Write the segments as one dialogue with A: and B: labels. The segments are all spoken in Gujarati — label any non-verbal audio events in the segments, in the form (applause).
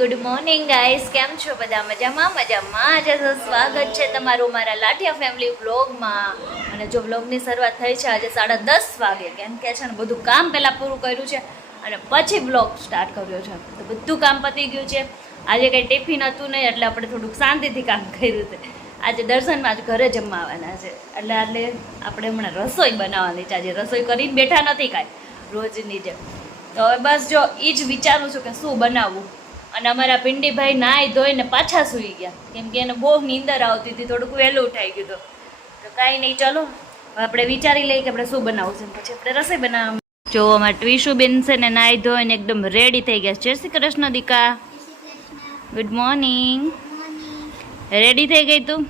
A: ગુડ મોર્નિંગ ગાઈસ કેમ છો બધા? મજામાં? મજામાં. આજે સ્વાગત છે તમારું મારા લાઠિયા ફેમિલી વ્લોગમાં અને જો વ્લોગની શરૂઆત થઈ છે, આજે સાડા દસ વાગે. કેમ કે છે ને, બધું કામ પહેલાં પૂરું કર્યું છે અને પછી વ્લોગ સ્ટાર્ટ કર્યો છે. તો બધું કામ પતી ગયું છે. આજે કંઈ ટિફિન હતું નહીં, એટલે આપણે થોડુંક શાંતિથી કામ કર્યું છે આજે દર્શનમાં જ ઘરે જમવા આવવાના છે. એટલે એટલે આપણે હમણાં રસોઈ બનાવવાની છે. આજે રસોઈ કરીને બેઠા નથી કાંઈ રોજની જેમ. તો બસ જો એ જ વિચારું છું કે શું બનાવવું અને અમારા પિંડીભાઈ નાહી ધોઈને પાછા સૂઈ ગયા. કેમ કે એને બહુ નીંદર આવતી હતી થોડુંક વહેલું ઉઠાઈ ગયું હતું. તો કાંઈ નહીં ચાલો. આપણે વિચારી લઈએ કે આપણે શું બનાવવું છે પછી આપણે રસોઈ બનાવવા જો અમારા ટ્વીશુબેન છે ને નાહી ધોઈને એકદમ રેડી થઈ ગયા છે. જય શ્રી કૃષ્ણ દીકા. ગુડ મોર્નિંગ રેડી થઈ ગઈ તું?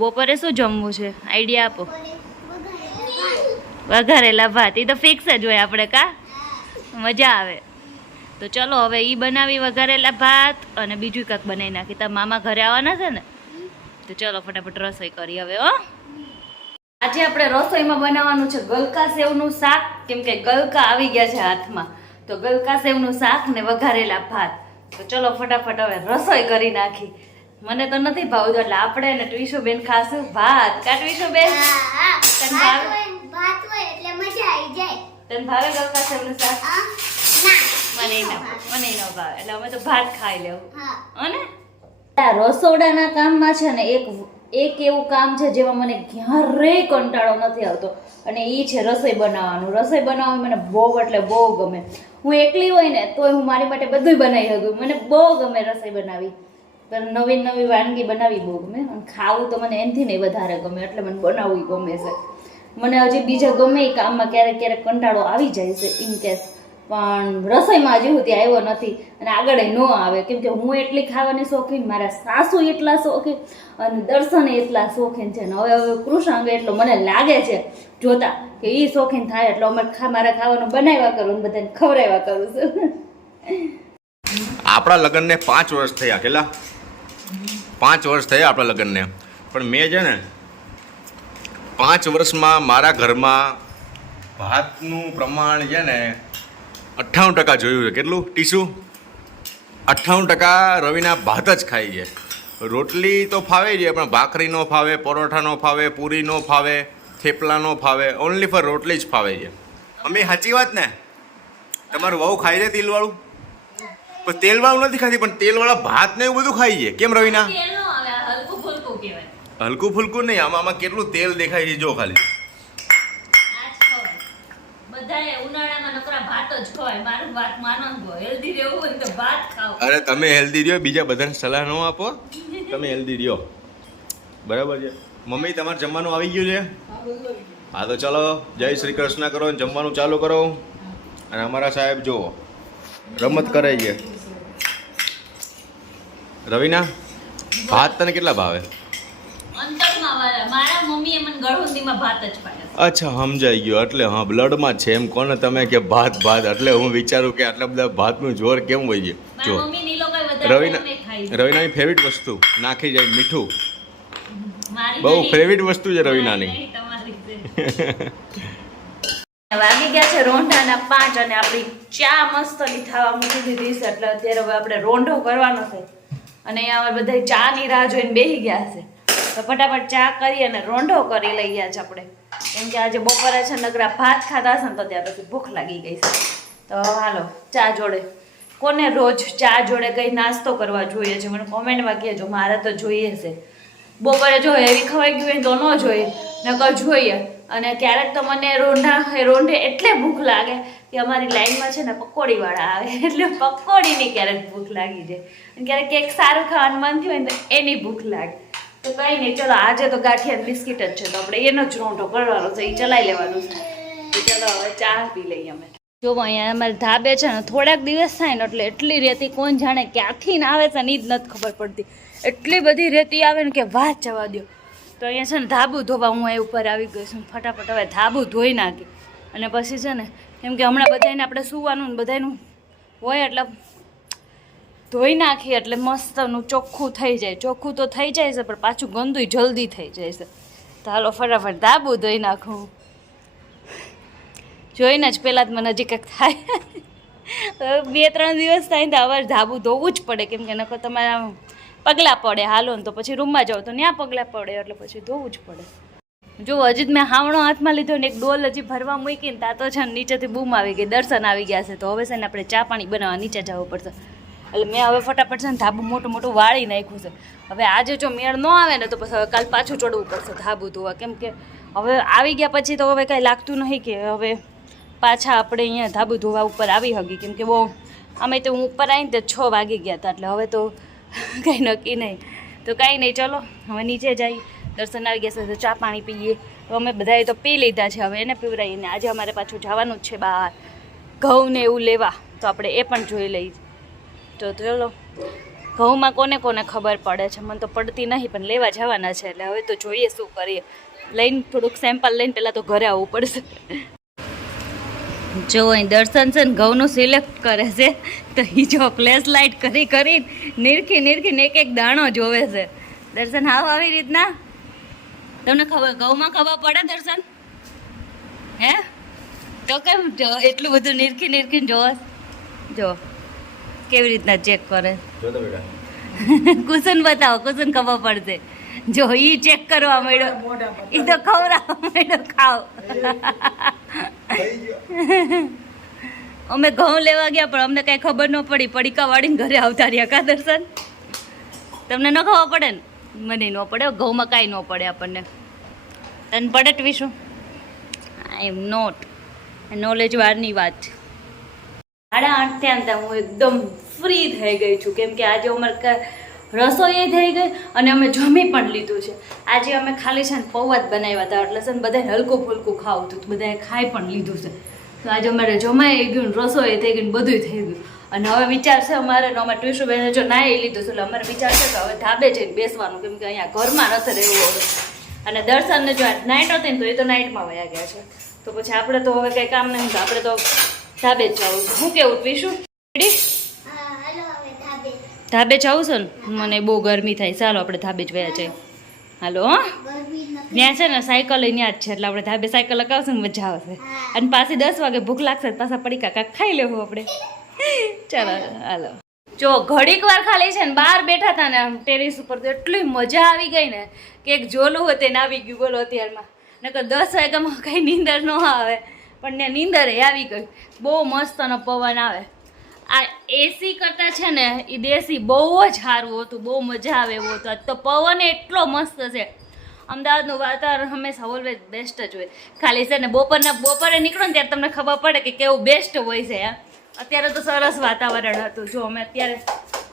A: બપોરે શું જમવું છે? આઈડિયા આપો. વઘારેલા ભાત. એ તો ફિક્સ જ હોય આપણે કા? મજા આવે. તો ચલો હવે એ બનાવી વઘારેલા ભાત અને બીજું કંઈક બનાવી નાખી તાર મામા ઘરે આવવાના છે ને? તો ચલો ફટાફટ રસોઈ કરી હવે હો. આજે આપણે રસોઈમાં બનાવવાનું છે ગલકા સેવનું શાક. કેમ કે ગલકા આવી ગયા છે હાથમાં. તો ગલકા સેવનું શાક ને વઘારેલા ભાત. તો ચલો ફટાફટ હવે રસોઈ કરી નાખી. મને તો નથી ભાવતું એટલે આપણે ને ટ્વીશુબેન ખાશું ભાત. કા ટ્વીશુબેન?
B: હા,
A: તને ભાવે?
B: ભાત હોય એટલે મજા આવી જાય.
A: તને ભાવે ગલકા સેવનું શાક?
B: ના.
A: મને ન મને ન ભાવે. એટલે અમે તો ભાત ખાઈ લેવું. અને આ રસોડાના કામમાં છે ને એક એક એવું કામ છે જેમાં મને ક્યારેય કંટાળો નથી આવતો. અને એ છે રસોઈ બનાવવાનું. રસોઈ બનાવવાનું મને બહુ એટલે બહુ ગમે. હું એકલી હોય ને તોય હું મારી માટે બધું બનાવી શકું. મને બહુ ગમે રસોઈ બનાવી. પણ નવી નવી વાનગી બનાવી બહુ ગમે. અને ખાવું તો મને એનથી નહીં વધારે ગમે એટલે મને બનાવવું ગમે છે. મને હજી બીજા ગમે એ કામમાં ક્યારેક ક્યારેક કંટાળો આવી જાય છે ઇન કેસ પણ રસોઈમાં હજી સુધી આવ્યો નથી અને આગળ ન આવે. કેમ કે હું એટલી ખાવાની શોખીન, મારા સાસુ એટલા શોખીન અને દર્શન એટલા શોખીન છે. ને હવે હવે કૃષ્ણાંગ એટલો મને લાગે છે, જોતા, કે એ શોખીન થાય એટલે અમે મારા ખાવાનું બનાવ્યા કરું બધાને ખવડાવ્યા કરું છું.
C: આપણા લગ્નને પાંચ વર્ષ થયા, કેટલા? પાંચ વર્ષ થયા આપણા લગ્નને. પણ મેં છે ને, પાંચ વર્ષમાં મારા ઘરમાં ભાતનું પ્રમાણ છે ને અઠ્ઠાણું ટકા જોયું છે. કેટલું? ટીસુ અઠ્ઠાણું ટકા રવિના ભાત જ ખાઈ છે. રોટલી તો ફાવે છે પણ ભાખરી નો ફાવે પરોઠા નો ફાવે પૂરી નો ફાવે થેપલા નો ફાવે ઓનલી ફોર રોટલી જ ફાવે છે. મમ્મી સાચી વાત ને? તમારું વહુ ખાય છે તેલવાળું? પણ તેલવાળું નથી ખાતી પણ તેલવાળા ભાત ને એવું બધું ખાઈ છે. કેમ રવિના?
A: હલકું ફૂલકું કહેવાય.
C: હલકું ફુલકું નહીં આમાં આમાં કેટલું તેલ દેખાય છે જો ખાલી
A: બધાએ ઉનાળામાં નકરા ભાત જ ખવાય મારું ભાત માનંદ હોય હેલ્ધી રહેવું હોય ને તો ભાત ખાઓ
C: અરે તમે હેલ્ધી રહ્યો બીજા બધાને સલાહ ન આપો. તમે હેલ્ધી રહ્યો. બરાબર છે? મમ્મી તમારે જમવાનું આવી ગયું છે? હા તો ચાલો જય શ્રી કૃષ્ણ કરો ને જમવાનું ચાલુ કરો. અને અમારા સાહેબ જુઓ રમત કરે છે. રવિના ભાત તને કેટલા ભાવે?
A: મારા મમ્મીએ મને ગળહુંદીમાં ભાત જ પાડ્યા
C: અચ્છા સમજાઈ ગયો. એટલે હા બ્લડમાં છે એમ કોને તમે કે ભાત ભાત? એટલે હું વિચારું કે આટલા બધા ભાતનું જોર કેમ હોય છે? જો રવિના. રવિનાની ફેવરિટ વસ્તુ નાખી જાય મીઠું. બહુ ફેવરિટ વસ્તુ છે રવિનાની.
A: વાગી ગયા છે રોંઢાના પાંચ અને આપણી ચા મસ્ત થવા મૂકી દીધી છે. એટલે અત્યારે હવે આપણે રોંઢો કરવાનો છે. અને અહીંયા બધા બધા ચાની રાહ જોઈને બેસી ગયા છે. તો ફટાફટ ચા કરી અને રોંઢો કરી લઈએ છે આપણે. કેમ કે આજે બપોરે છે નગરા ભાત ખાધા છે ને તો ત્યાં પછી ભૂખ લાગી ગઈ છે. તો હાલો, ચા જોડે. કોને રોજ ચા જોડે કંઈ નાસ્તો કરવા જોઈએ છે? મને કોમેન્ટમાં કહેજો, મારે તો જોઈએ છે. બપોરે જો એવી ખવાઈ ગયું હોય તો ન જોઈએ, નકર જોઈએ. અને ક્યારેક તો મને રોંઢા રોંઢે એટલે ભૂખ લાગે કે અમારી લાઈનમાં છે ને પકોડીવાળા આવે. એટલે પકોડીની ક્યારેક ભૂખ લાગી જાય. અને ક્યારેક કંઈક સારું ખાવાનું મન થયું હોય ને તો એની ભૂખ લાગે. તો કંઈ નહીં, ચલો, આજે તો ગાંઠિયા બિસ્કિટ જ છે, તો આપણે એનો જ રોંઢો કરવાનો છે એ ચલાવી લેવાનું છે. ચલો, હવે ચા પી લઈએ અમે. જો અહીંયા અમારે ધાબે છે ને, થોડાક દિવસ થાય ને, એટલે એટલી રેતી કોણ જાણે ક્યાંથી ને આવે છે ને એ જ નથી ખબર પડતી. એટલી બધી રેતી આવે ને કે વાત જવા દો તો અહીંયા છે ને, ધાબુ ધોવા હું અહીં ઉપર આવી ગઈ છું, ફટાફટ હવે ધાબુ ધોઈ નાખી. અને પછી છે ને, કેમ કે હમણાં બધાને આપણે સૂવાનું ને બધાનું હોય, એટલે ધોઈ નાખીએ એટલે મસ્તનું ચોખ્ખું થઈ જાય. ચોખ્ખું તો થઈ જાય છે, પણ પાછું ગંદુ જલ્દી થઈ જાય છે. તો ફટાફટ ધાબુ ધોઈ નાખું. જોઈને જ પહેલાં જ મને હજી કંઈક થાય. બે ત્રણ દિવસ થાય તો અવાર ધાબુ ધોવું જ પડે, કેમ કે નકર તમારા પગલાં પડે હાલો ને તો પછી રૂમમાં જાઓ તો ત્યાં પગલાં પડે, એટલે પછી ધોવું જ પડે. જો હજી મેં હાવણો હાથમાં લીધો ને એક ડોલ હજી ભરવા મૂકીને તાતો છે નીચેથી બૂમ આવી ગઈ, દર્શન આવી ગયા છે. તો હવે છે ને આપણે ચા પાણી બનાવવા નીચે જવું પડશે. એટલે મેં હવે ફટાફટ છે ને ધાબુ મોટું મોટું વાળી નાખ્યું છે. હવે આજે જો મેળ ન આવે ને તો પછી હવે કાલ પાછું ચડવું પડશે ધાબુ ધોવા. કેમ કે હવે આવી ગયા પછી તો હવે કાંઈ લાગતું નહીં કે હવે પાછા આપણે અહીંયા ધાબુ ધોવા ઉપર આવી હગી. કેમ કે બહુ અમે તો હું ઉપર આવીને તો છ વાગી ગયા હતા એટલે હવે તો (laughs) કંઈ નક્કી નહીં. તો કાંઈ નહીં, ચલો, હવે નીચે જઈએ. દર્શન આવી ગયા છે ચા પાણી પીએ. તો અમે બધાએ તો પી લીધા છે હવે, એને પીવડાવીને. આજે અમારે પાછું જવાનું જ છે બહાર. ઘઉં ને એવું લેવા. તો આપણે એ પણ જોઈ લઈએ. તો ચલો. ઘઉંમાં કોને કોને ખબર પડે છે? મને તો પડતી નહીં, પણ લેવા જવાના છે એટલે હવે તો જોઈએ શું કરીએ. લઈને થોડુંક સેમ્પલ લઈને પહેલાં તો ઘરે આવવું પડશે. જો અહીં દર્શન છે ને, ઘઉંનું સિલેક્ટ કરે છે, તો એ જો ફ્લેશ લાઇટ કરી કરી નિરખી નિરખીને એક એક દાણો જોવે છે. દર્શન હાવ આવી રીતના? તમને ખબર, ઘઉંમાં ખબર પડે દર્શન? હે? તો કેમ એટલું બધું નિરખી નિરખીને જોવા? જો. કેવી રીતના ચેક કરે?
C: જો
A: કુસુન બતાવો કુસુન ખબર પડશે. જો ઈ ચેક કરવા મળ્યો ઈ તો ખવડાવવા મળ્યો ખાવ અમે ઘઉં લેવા ગયા પણ અમને કઈ ખબર ન પડી. પડીકા વાળીને ઘરે આવતા રહ્યા કા દર્શન? તમને ન ખબર પડે ને? મને ન પડે ઘઉંમાં કાંઈ ન પડે આપણને. તને પડે ટ્વીશું આઈ એમ નોટ નોલેજ વારની વાત છે. સાડા આઠ ને ત્યાં હું એકદમ ફ્રી થઈ ગઈ છું. કેમ કે આજે અમારે રસોઈ થઈ ગઈ અને અમે જમી પણ લીધું છે. આજે અમે ખાલી છે ને પૌવા જ બનાવ્યા હતા. એટલે છે ને બધાએ હલકું ફુલકું ખાવું હતું. બધાએ ખાઈ પણ લીધું છે. તો આજે અમારે જમાઈ ગયું રસોઈ થઈ ગઈ બધું થઈ ગયું. અને હવે વિચાર છે અમારે અમારે ટ્યુશન બેને જો નાહી લીધું છે, એટલે અમારે વિચાર છે કે હવે ધાબે જઈને બેસવાનું. કેમ કે અહીંયા ઘરમાં નથી રહેવું હવે અને દર્શનને જો નાઇટ હતી ને તો એ તો નાઇટમાં વયા ગયા છે. તો પછી આપણે તો હવે કંઈ કામ નહીં આપણે તો ધાબે જ જવું છે. શું કેવું પીશું
B: હા ધાબે.
A: જવું છે ને? મને બહુ ગરમી થાય. ચાલો આપણે ધાબે જ વયા જઈએ. હાલો હો. ત્યાં છે ને સાયકલ ત્યાં જ છે એટલે આપણે ધાબે સાયકલ લગાવશું ને મજા આવશે. અને પાછી દસ વાગે ભૂખ લાગશે પાછા પડીકા કાંક ખાઈ લેવું આપણે. ચાલો હાલો. જો ઘડીક વાર ખાલી છે ને બહાર બેઠા હતા ને આમ ટેરેસ ઉપર તો એટલી મજા આવી ગઈ ને કે એક જોલું હતું તેને આવી ગયું. બોલો અત્યારમાં. નકર દસ વાગ્યામાં કઈ નીંદર ન આવે. પણ ત્યાં નીંદર આવી ગઈ. બહુ મસ્તનો પવન આવે. આ એસી કરતાં છે ને એ દેશી બહુ જ સારું હતું, બહુ મજા આવે એવું હતું. તો પવન એટલો મસ્ત છે. અમદાવાદનું વાતાવરણ હંમેશા ઓલવેઝ બેસ્ટ જ હોય. ખાલી છે ને બપોરના, બપોરે નીકળો ને ત્યારે તમને ખબર પડે કે કેવું બેસ્ટ હોય છે અત્યારે તો સરસ વાતાવરણ હતું. જો, અમે અત્યારે,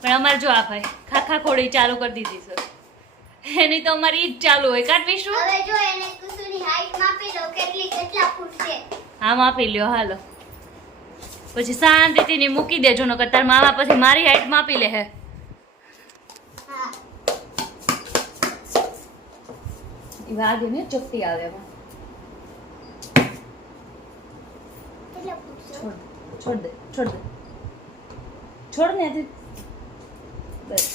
A: પણ અમારે જો આ ભાઈ, ખાખા ખોડી ચાલુ કરી દીધી છે. એની તો અમારી જ ચાલુ હોય. કાઢવીશું
B: હવે જો એને કુસુની હાઈટ માપી લો કેટલી, કેટલા ફૂટ છે?
A: હા માપી લ્યો હાલો. પછી શાંતિથી ને મૂકી દેજો નકર તાર મામા પછી મારી હાઈટ માપી લે હે. વાગે ને ચપટી આવે એમાં. છોડ દે છોડ દે. છોડ ને. બસ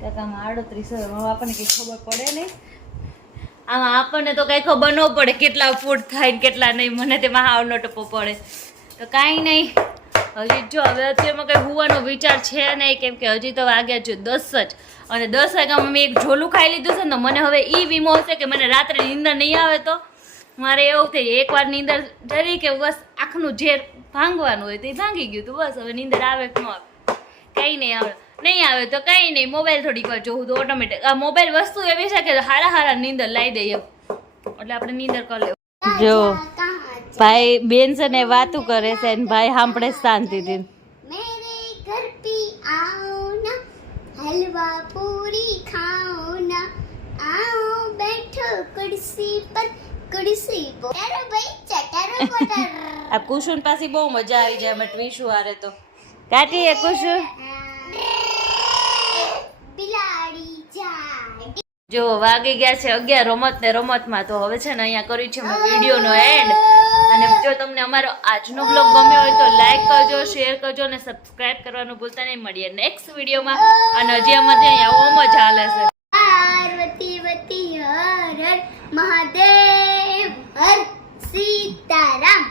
A: કાકામાં આડત્રીસ હવે આપણને કંઈ ખબર પડે નહીં. આમાં આપણને તો કંઈ ખબર ન પડે કેટલા ફૂટ થાય ને કેટલા નહીં. મને તેમાં હાવનો ટપો પડે. તો કાંઈ નહીં. હજી જો હવે અત્યારમાં કંઈ હોવાનો વિચાર છે નહીં. કેમ કે હજી તો વાગ્યા છે દસ જ. અને દસ વાગ્યામાં મેં એક ઝોલું ખાઈ લીધું છે ને મને હવે એ વીમો હશે કે મને રાત્રે નીંદર નહીં આવે તો? મારે એવું થઈ એકવાર નીંદર ડરી કે બસ આખનું ઝેર ભાંગવાનું હોય તો એ ભાંગી ગયું તું, બસ હવે નીંદર આવે કે ન આવે? કંઈ નહીં આવે. નહીં આવે તો કંઈ નહીં. મોબાઈલ થોડીક વાર જોવું તો ઓટોમેટિક આ મોબાઈલ વસ્તુ એવી છે કે હારા હારા નીંદર લાવી દઈએ એટલે આપણે નીંદર કરી લેવું. જો ભાઈ બેન છે ને વાતું કરે છે ને ભાઈ સાંભળે શાંતિથી.
B: હલવા પૂરી ખાઓ ના. આવો બેઠો કુર્સી પર કુર્સી પર અરે ભાઈ ચટારો (laughs) પટાર
A: આ કુશુન પાસે બહુ મજા આવી જાય મટવી શું આરે તો. કાટી એ કુશુન જો વાગી ગયા છે અગિયાર રમત ને રમતમાં તો હવે છે ને અહીંયા કર્યું છે મેં વિડીયોનો એન્ડ. અને જો તમને અમારો આજનો બ્લોગ ગમ્યો હોય તો લાઈક કરજો શેર કરજો અને સબસ્ક્રાઇબ કરવાનું ભૂલતા નહીં. મળીએ નેક્સ્ટ વિડીયોમાં. અને હજી અમારે અહીંયા ઓમ જ હાલે છે.
B: પાર્વતી વતી હર હર મહાદેવ હર સીતારામ.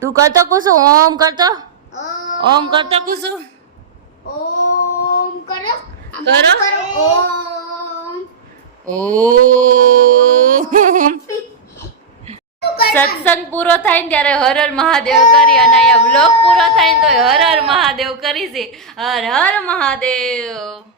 A: તું કરતો કુસુ ઓમ કરતો?
B: ઓમ
A: ઓમ કરતો કુસુ
B: ઓમ કરો.
A: કરો.
B: ઓમ.
A: ઓમ. સત્સંગ પૂરો થાય ને ત્યારે હર હર મહાદેવ કરી અને અહીંયા બ્લોગ પૂરો થાય ને તો હર હર મહાદેવ કરી છે. હર હર મહાદેવ.